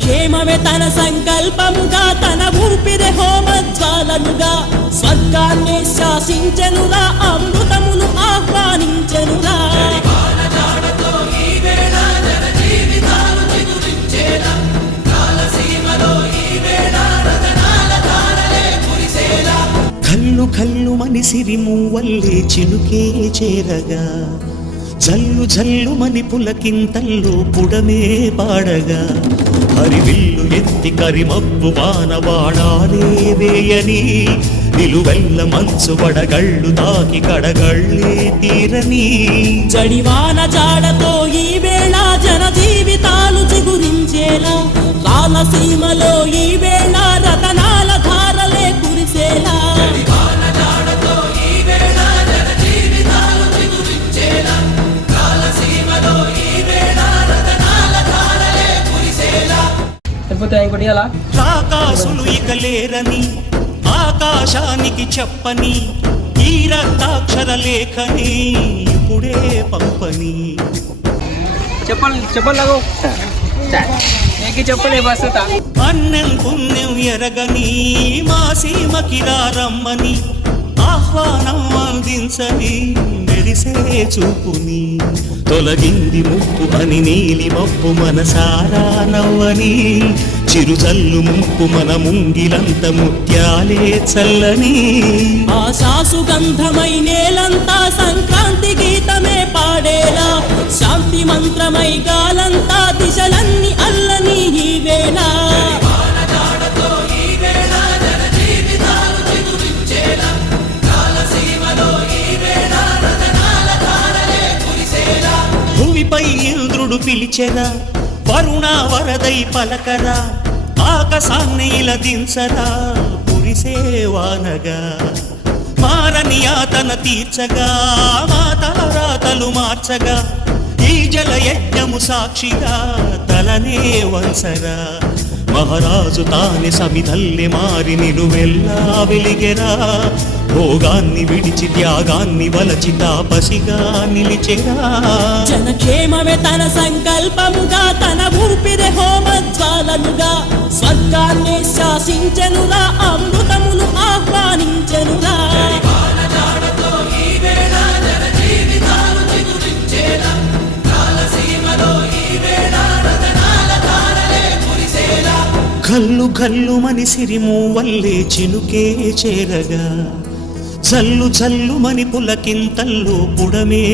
క్షేమమే తన సంకల్పముగా తన ఊపిరి హోమజ్వాలముగా స్వర్గాన్ని శాసించెనురా అమృతమును ఆహ్వానించెనురా కల్లు కల్లు మని సిరిమూవల్లే చినుకే చేరగా జల్లు జల్లు మని పులకింతల్లో పుడమే పాడగా హరివిల్లు ఎత్తి కరిమబ్బు వానవాడాలే వేయని నిలువెల్ల మంచు వడగళ్ళు తాకి కడగళ్ళే తీరని జడివాన జాడతో ఈ వేళ జన జీవితాలు చిగురించేలా రాలసీమలో ఈ వేళ రతనాల ధారలే కురిసేలా రాకాసులు ఇక లేరని ఆకాశానికి చెప్పని ఈ రక్తాక్షర లేఖని ఇప్పుడే పంపని అన్నం పుణ్యం ఎరగని మా సీమకి రమ్మని ఆహ్వానం అందించని మెరిసే చూపుని తొలగింది ముప్పు అని నీలి మప్పు మనసారా నవ్వని చిరుజల్లు ముప్పు మన ముంగిలంత ముత్యాలే చల్లని ఆశాసు గంధమై నేలంతా సంక్రాంతి గీతమే పాడేలా శాంతి మంత్రమై గాలంతా దిశలన్నీ అల్లని ఈ వేళ భూమిపై ఇంద్రుడు పిలిచెరా వరుణ వరదై పలకరా ఆకాశాన్ని ఇలా దించరా కురిసేవానగా మారని యాతన తీర్చగా మా తలరాతలు మార్చగా ఈ జల యజ్ఞము సాక్షిగా తలనే వంసరా మహారాజు తాని సమిధల్లి మారి నిలువెల్లా వెలిగెరా భోగాన్ని విడిచి త్యాగాన్ని వలచి తాపసిగా నిలిచెరా జనక్షేమమే తన సంకల్పముగా తన ఊపిరి హోమజ్వాలముగా స్వర్గాన్ని శాసించెనురా అమృతమును ఆహ్వానించెనురా కల్లు కల్లు మని సిరిమూవల్లే చినుకే చేరగా జల్లు జల్లు మని పులకింతల్లో పుడమే